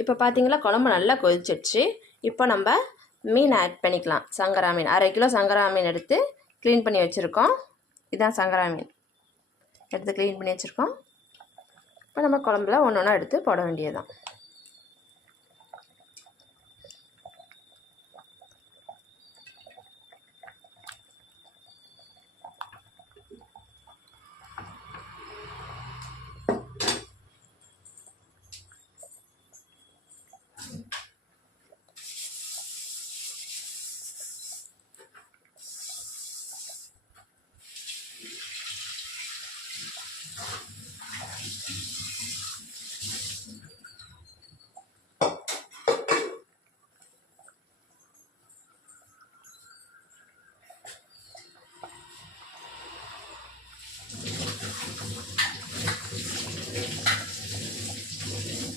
இப்போ பார்த்தீங்களா குழம்பு நல்லா கொதிச்சிடுச்சு. இப்போ நம்ம மீன் ஆட் பண்ணிக்கலாம். சங்கரா மீன் 1/2 கிலோ சங்கரா மீன் எடுத்து க்ளீன் பண்ணி வச்சுருக்கோம். இதுதான் சங்கரா மீன் எடுத்து க்ளீன் பண்ணி வச்சுருக்கோம். இப்போ நம்ம குழம்புல ஒன்று ஒன்றா எடுத்து போட வேண்டியதுதான்.